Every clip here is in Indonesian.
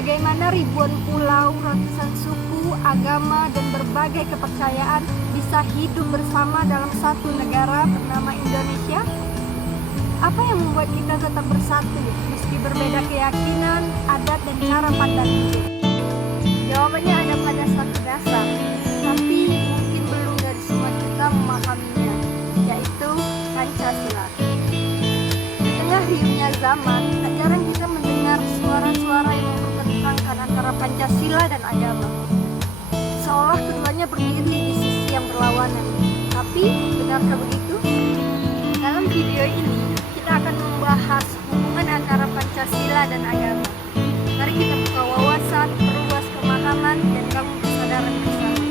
bagaimana ribuan pulau, ratusan suku, agama, dan berbagai kepercayaan bisa hidup bersama dalam satu negara bernama Indonesia? Apa yang membuat kita tetap bersatu meski berbeda keyakinan, adat, dan cara pandang hidup? Jawabannya ada pada satu dasar, tapi mungkin belum dari semua kita memahaminya, yaitu Pancasila. Di tengah riuhnya zaman, tak jarang kita mendengar suara-suara yang mempertentangkan antara Pancasila dan agama. Seolah keduanya berdiri di sisi yang berlawanan. Tapi, benarkah begitu? Dalam video ini, kita akan membahas hubungan antara Pancasila dan agama. Mari kita buka wawasan, perluas pemahaman, dan bangun kesadaran bersama.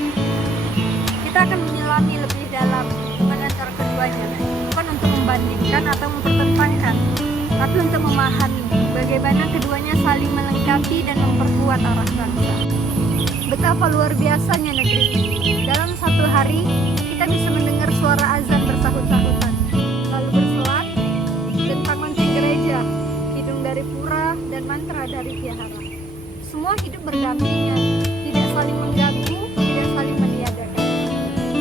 Kita akan menyelami lebih dalam hubungan antara keduanya, bukan untuk membandingkan atau mempertentangkan, tapi untuk memahami bagaimana keduanya saling melengkapi dan memperkuat arah bangsa. Betapa luar biasanya negeri ini. Dalam satu hari, kita bisa mendengar suara azan bersahut-sahutan, lalu berselat, tentang lonceng gereja, kidung dari pura, dan mantra dari vihara. Semua hidup berdampingan, tidak saling mengganggu, tidak saling meniadakan.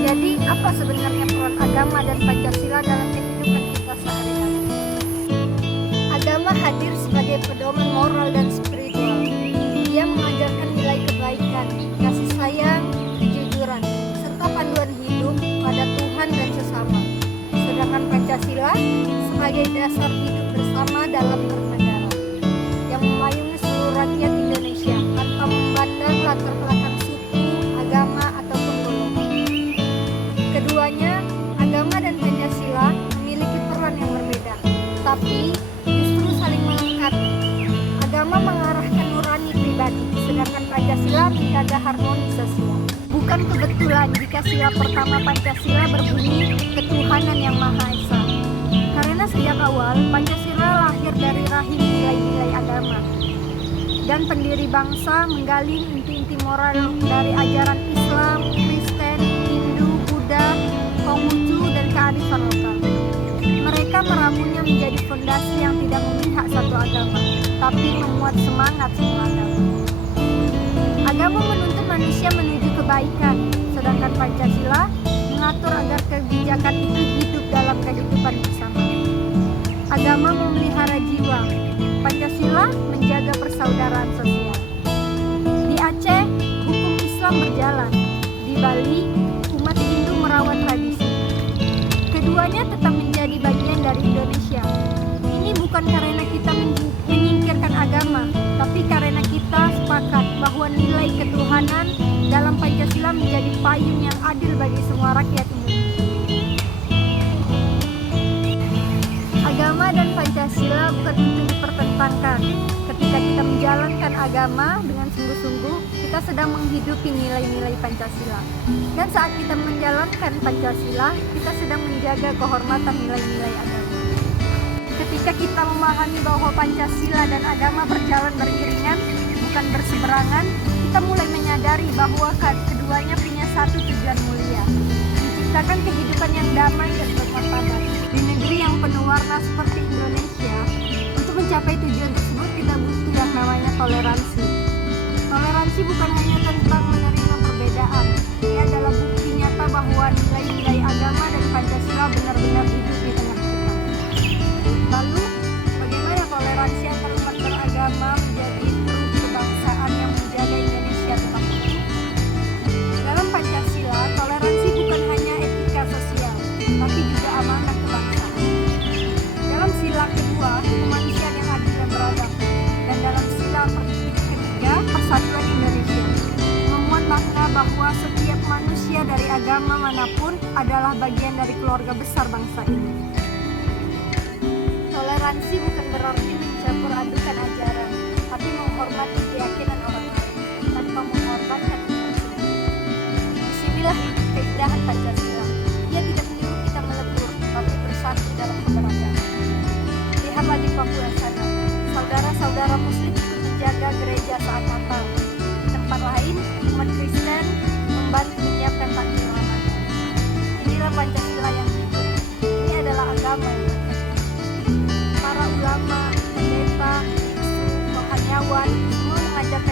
Jadi, apa sebenarnya peran agama dan Pancasila dalam kehidupan kita sehari-hari? Agama hadir sebagai pedoman moral dan spiritual. Dia mengajarkan nilai kebaikan, kasih sayang, kejujuran, serta panduan hidup pada Tuhan dan sesama. Sedangkan Pancasila sebagai dasar hidup bersama dalam bernegara, yang memayungi seluruh rakyat Indonesia tanpa memandang latar belakang suku, agama, ataupun golongan. Keduanya, agama dan Pancasila, memiliki peran yang berbeda, tapi justru saling melengkapi. Agama mengarahkan nurani pribadi, sedangkan Pancasila menjaga harmoni sosial. Bukan kebetulan jika sila pertama Pancasila berbunyi ketuhanan yang Maha Esa. Karena sejak awal Pancasila lahir dari rahim nilai-nilai agama, dan pendiri bangsa menggali inti-inti moral dari ajaran Islam, Kristen, Hindu, Buddha, Konghucu, dan kearifan lokal. Mereka meramunya menjadi fondasi yang tidak memihak satu agama, tapi memuat semangat semua agama. Agama menuntut manusia menuju kebaikan, sedangkan Pancasila mengatur agar kebijakan itu hidup dalam kehidupan bersama. Agama memelihara jiwa, Pancasila menjaga persaudaraan sosial. Di Aceh, hukum Islam berjalan. Di Bali, umat Hindu merawat tradisi. Keduanya tetap menjadi bagian dari Indonesia. Ini bukan karena kita menyingkirkan agama, tapi karena kita sepakat bahwa nilai ketuhanan dalam Pancasila menjadi payung yang adil bagi semua rakyat Indonesia. Agama dan Pancasila bukan untuk dipertentangkan. Ketika kita menjalankan agama dengan sungguh-sungguh, kita sedang menghidupi nilai-nilai Pancasila. Dan saat kita menjalankan Pancasila, kita sedang menjaga kehormatan nilai-nilai agama. Ketika kita memahami bahwa Pancasila dan agama berjalan beriringan, bukan berseberangan, kita mulai menyadari bahwa keduanya punya satu tujuan mulia: menciptakan kehidupan yang damai dan bermartabat. Di negeri yang penuh warna seperti Indonesia, untuk mencapai tujuan tersebut kita butuh yang namanya toleransi. Toleransi bukan hanya tentang menerima perbedaan, ia adalah bukti nyata bahwa nilai-nilai agama dan Pancasila benar-benar hidup di tengah kita. Lalu, bagaimana toleransi antar umat beragama menjadi trup kebangsaan yang menjaga Indonesia tetap utuh? Dalam Pancasila, toleransi bukan hanya etika sosial, tapi juga amanah kebangsaan. Dalam sila kedua, kemanusiaan yang adil dan beragam, dan dalam sila ketiga, persatuan Indonesia, memuat makna bahwa setiap manusia dari agama manapun adalah bagian dari keluarga besar bangsa ini. Toleransi bukan berarti mencampur adukan ajaran, tapi menghormati keyakinan orang lain tanpa mengorbankan kepentingan. Disinilah keindahan Pancasila. Ia tidak menyuruh kita melebur, tapi bersatu dalam keberagaman. Lihatlah di Papua sana, saudara-saudara Muslim ikut menjaga gereja saat Natal. Di tempat lain, umat Kristen membantu menyiapkan takjil Ramadan. Inilah Pancasila yang hidup. Ini adalah agama yang para ulama, pendeta, biksu, rohaniawan semua mengajak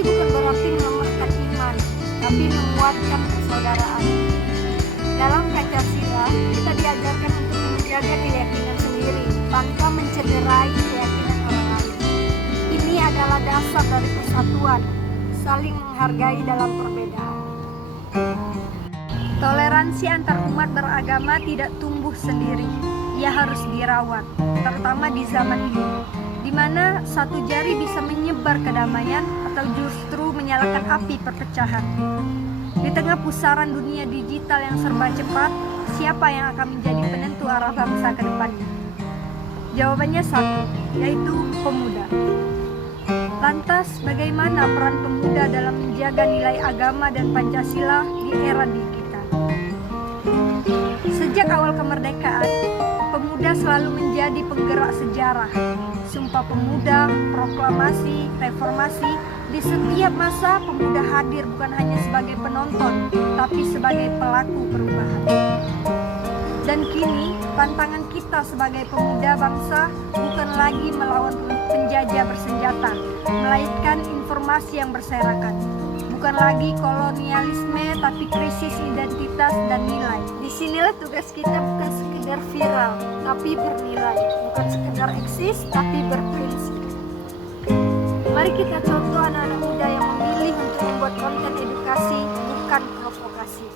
bukan berarti melemahkan iman, tapi menguatkan persaudaraan. Dalam Pancasila, kita diajarkan untuk menjaga keyakinan sendiri tanpa mencederai keyakinan orang lain. Ini adalah dasar dari persatuan, saling menghargai dalam perbedaan. Toleransi antar umat beragama tidak tumbuh sendiri. Ia harus dirawat, terutama di zaman ini, di mana satu jari bisa menyebar kedamaian atau justru menyalakan api perpecahan. Di tengah pusaran dunia digital yang serba cepat, siapa yang akan menjadi penentu arah bangsa ke depannya? Jawabannya satu, yaitu pemuda. Lantas, bagaimana peran pemuda dalam menjaga nilai agama dan Pancasila di era digital? Sejak awal kemerdekaan, pemuda selalu menjadi penggerak sejarah. Sumpah Pemuda, proklamasi, reformasi, di setiap masa pemuda hadir bukan hanya sebagai penonton, tapi sebagai pelaku perubahan. Dan kini, tantangan kita sebagai pemuda bangsa bukan lagi melawan penjajah bersenjata, melainkan informasi yang berserakan. Bukan lagi kolonialisme, tapi krisis identitas dan nilai. Disinilah tugas kita bukan sekedar viral, tapi bernilai. Bukan sekedar eksis, tapi berprinsip. Mari kita contoh anak-anak muda yang memilih untuk membuat konten edukasi, bukan provokasi.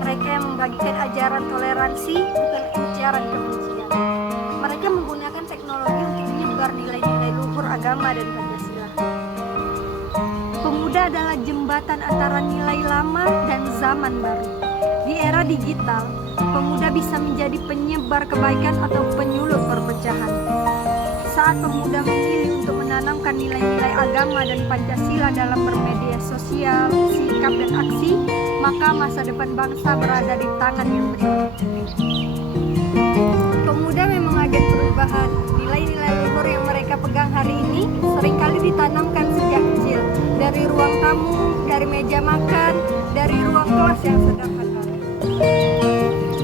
Mereka yang membagikan ajaran toleransi, bukan ajaran kebencian. Mereka menggunakan teknologi untuk menyebar nilai-nilai luhur agama dan Pancasila. Pemuda adalah jembatan antara nilai lama dan zaman baru. Di era digital, pemuda bisa menjadi penyebar kebaikan atau penyulut perpecahan. Saat pemuda memilih untuk menanamkan nilai-nilai agama dan Pancasila dalam bermedia sosial, sikap dan aksi, maka masa depan bangsa berada di tangan yang benar. Pemuda memang agen perubahan. Nilai-nilai luhur yang mereka pegang hari ini seringkali ditanamkan sejak kecil, dari ruang tamu, dari meja makan, dari ruang kelas yang sederhana.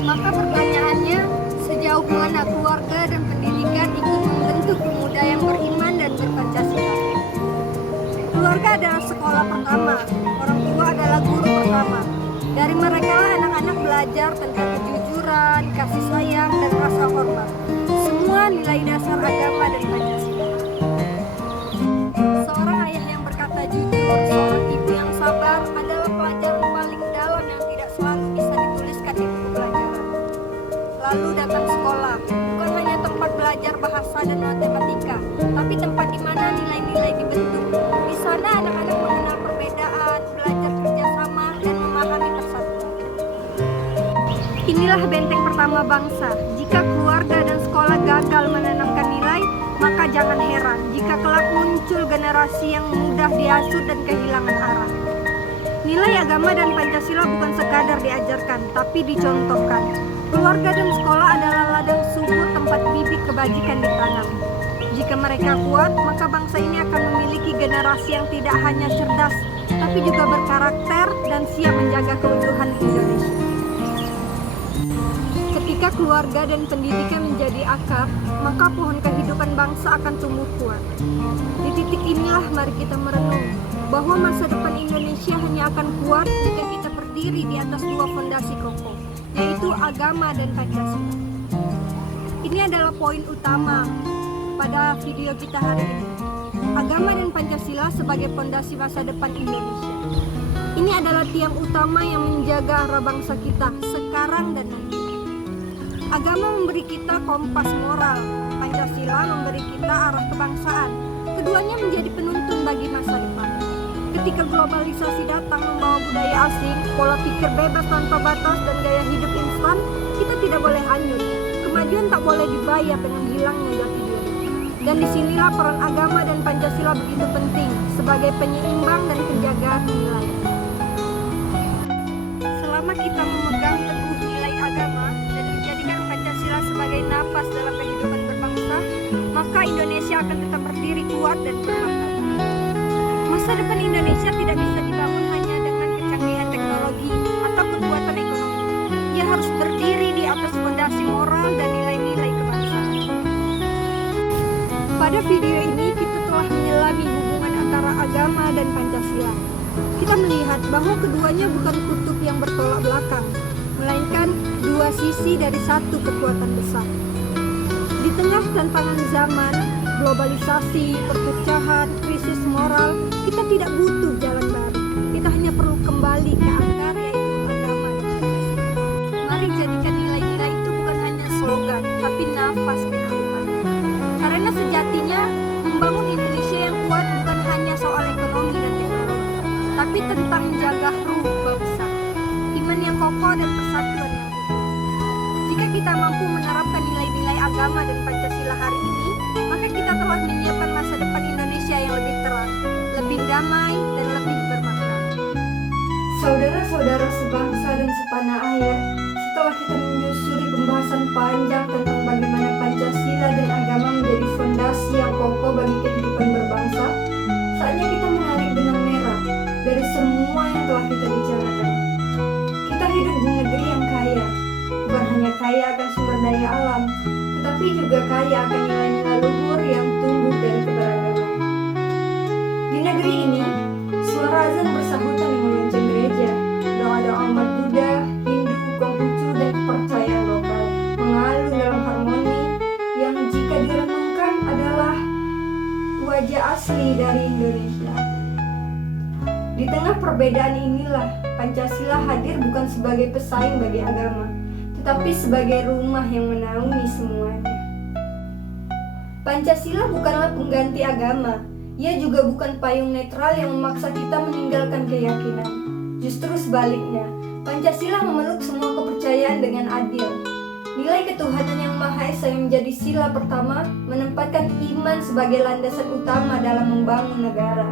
Maka pertanyaannya, sejauh mana keluarga dan pendidikan ikut membentuk pemuda yang beriman dan berpancasila? Keluarga adalah sekolah pertama, orang tua adalah guru pertama. Dari mereka lah anak-anak belajar tentang kejujuran, kasih sayang, dan rasa hormat. Semua nilai dasar agama dan Pancasila. Seorang ayah yang berkata jujur, seorang ibu yang sabar adalah pelajaran paling dalam yang tidak selalu bisa dituliskan di buku pelajaran. Lalu datang sekolah, bukan hanya tempat belajar bahasa dan matematika, tapi tempat di mana nilai-nilai dibentuk. Di sana anak-anak mengenal perbedaan, belajar kerjasama, dan memahami persatuan. Inilah benteng pertama bangsa. Jika keluarga dan sekolah gagal menanamkan nilai, maka jangan heran jika kelak muncul generasi yang mudah dihasut dan kehilangan arah. Nilai agama dan Pancasila bukan sekadar diajarkan, tapi dicontohkan. Keluarga dan sekolah adalah ladang subur tempat bibit kebajikan ditanam. Jika mereka kuat, maka bangsa ini akan memiliki generasi yang tidak hanya cerdas, tapi juga berkarakter dan siap menjaga keutuhan Indonesia. Ketika keluarga dan pendidikan menjadi akar, maka pohon kehidupan bangsa akan tumbuh kuat. Di titik inilah mari kita merenung bahwa masa depan Indonesia hanya akan kuat jika kita berdiri di atas dua fondasi kokoh, yaitu agama dan Pancasila. Ini adalah poin utama pada video kita hari ini. Agama dan Pancasila sebagai fondasi masa depan Indonesia. Ini adalah tiang utama yang menjaga arah bangsa kita sekarang dan nanti. Agama memberi kita kompas moral, Pancasila memberi kita arah kebangsaan. Keduanya menjadi penuntun bagi masa depan. Ketika globalisasi datang membawa budaya asing, pola pikir bebas tanpa batas, dan gaya hidup instan, kita tidak boleh hanyut. Kemajuan tak boleh dibayar dengan hilangnya jati diri. Dan disinilah peran agama dan Pancasila begitu penting sebagai penyeimbang dan penjaga nilai. Selama kita memegang teguh nilai agama dan menjadikan Pancasila sebagai napas dalam kehidupan berbangsa, maka Indonesia akan tetap berdiri kuat dan bermakna. Masa depan Indonesia tidak bisa dibangun hanya dengan kecanggihan teknologi atau kekuatan ekonomi. Ia harus berdiri di atas fondasi moral dan nilai-nilai kebangsaan. Pada video ini kita telah menyelami hubungan antara agama dan Pancasila. Kita melihat bahwa keduanya bukan kutub yang bertolak belakang, melainkan dua sisi dari satu kekuatan besar. Di tengah tantangan zaman, globalisasi, perpecahan, krisis moral, kita tidak butuh jalan baru. Kita hanya perlu kembali ke akar, yaitu agama. Mari jadikan nilai-nilai itu bukan hanya slogan, tapi nafas kehidupan. Karena sejatinya membangun Indonesia yang kuat bukan hanya soal ekonomi dan teknologi, tapi tentang menjaga ruh bangsa, iman yang kokoh dan persatuan yang utuh. Jika kita mampu menerapkan nilai-nilai agama dan Pancasila hari ini, maka kita telah menyiapkan masa depan Indonesia yang lebih terang, lebih damai, dan lebih bermakna. Saudara-saudara sebangsa dan setanah air, setelah kita menyusuri pembahasan panjang tentang bagaimana Pancasila dan agama menjadi fondasi yang kokoh bagi kehidupan berbangsa, saatnya kita menarik benang merah dari semua yang telah kita bicarakan. Kita hidup di negeri yang kaya, bukan hanya kaya akan sumber daya alam, tetapi juga kaya akan nilai-nilai luhur yang tumbuh dari keberagaman. Di negeri ini, suara azan bersahutan dengan lonceng gereja, doa-doa umat Buddha, Hindu, Konghucu, dan kepercayaan lokal mengalun dalam harmoni yang jika direnungkan adalah wajah asli dari Indonesia. Di tengah perbedaan inilah, Pancasila hadir bukan sebagai pesaing bagi agama, tetapi sebagai rumah yang menaungi semuanya. Pancasila bukanlah pengganti agama, ia juga bukan payung netral yang memaksa kita meninggalkan keyakinan. Justru sebaliknya, Pancasila memeluk semua kepercayaan dengan adil. Nilai ketuhanan yang Maha Esa yang menjadi sila pertama menempatkan iman sebagai landasan utama dalam membangun negara.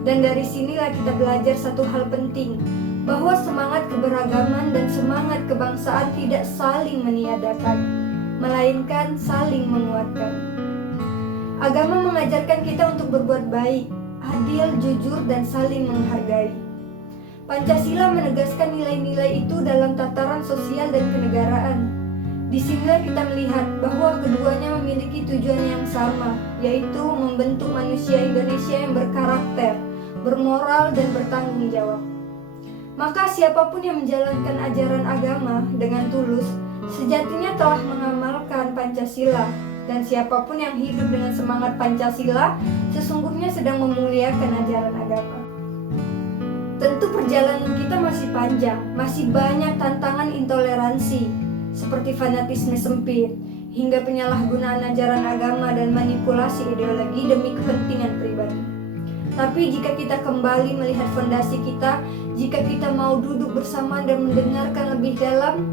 Dan dari sinilah kita belajar satu hal penting, bahwa semangat keberagaman dan semangat kebangsaan tidak saling meniadakan, melainkan saling menguatkan. Agama mengajarkan kita untuk berbuat baik, adil, jujur, dan saling menghargai. Pancasila menegaskan nilai-nilai itu dalam tataran sosial dan kenegaraan. Disinilah kita melihat bahwa keduanya memiliki tujuan yang sama, yaitu membentuk manusia Indonesia yang berkarakter, bermoral, dan bertanggung jawab. Maka siapapun yang menjalankan ajaran agama dengan tulus, sejatinya telah mengamalkan Pancasila. Dan siapapun yang hidup dengan semangat Pancasila, sesungguhnya sedang memuliakan ajaran agama. Tentu perjalanan kita masih panjang, masih banyak tantangan intoleransi, seperti fanatisme sempit, hingga penyalahgunaan ajaran agama dan manipulasi ideologi demi kepentingan pribadi. Tapi jika kita kembali melihat fondasi kita, jika kita mau duduk bersama dan mendengarkan lebih dalam,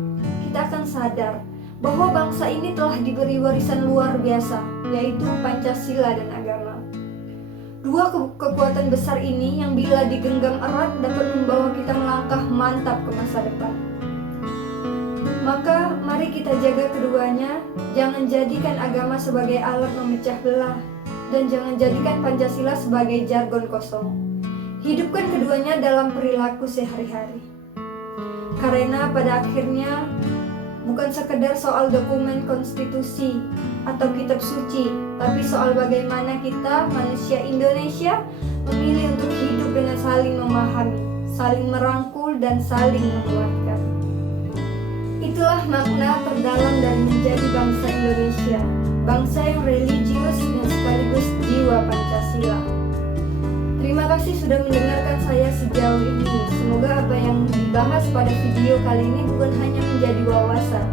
kita akan sadar bahwa bangsa ini telah diberi warisan luar biasa, yaitu Pancasila dan agama. Dua kekuatan besar ini yang bila digenggam erat dapat membawa kita melangkah mantap ke masa depan. Maka mari kita jaga keduanya, jangan jadikan agama sebagai alat memecah belah, dan jangan jadikan Pancasila sebagai jargon kosong. Hidupkan keduanya dalam perilaku sehari-hari. Karena pada akhirnya bukan sekedar soal dokumen konstitusi atau kitab suci, tapi soal bagaimana kita, manusia Indonesia, memilih untuk hidup dengan saling memahami, saling merangkul, dan saling menguatkan. Itulah makna terdalam dari menjadi bangsa Indonesia, bangsa yang religius dan sekaligus jiwa Pancasila. Terima kasih sudah mendengarkan saya sejauh ini. Semoga apa yang dibahas pada video kali ini bukan hanya menjadi wawasan,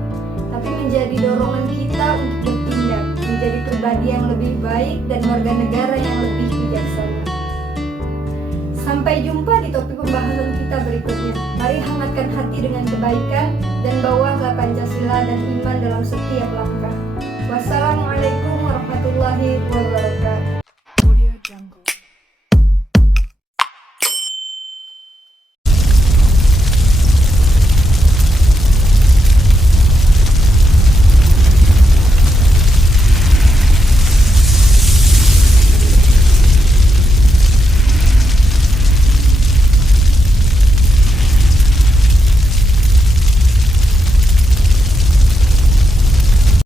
tapi menjadi dorongan kita untuk bertindak, menjadi pribadi yang lebih baik dan warga negara yang lebih bijaksana. Sampai jumpa di topik pembahasan kita berikutnya. Mari hangatkan hati dengan kebaikan dan bawalah Pancasila dan iman dalam setiap langkah. Wassalamualaikum warahmatullahi wabarakatuh.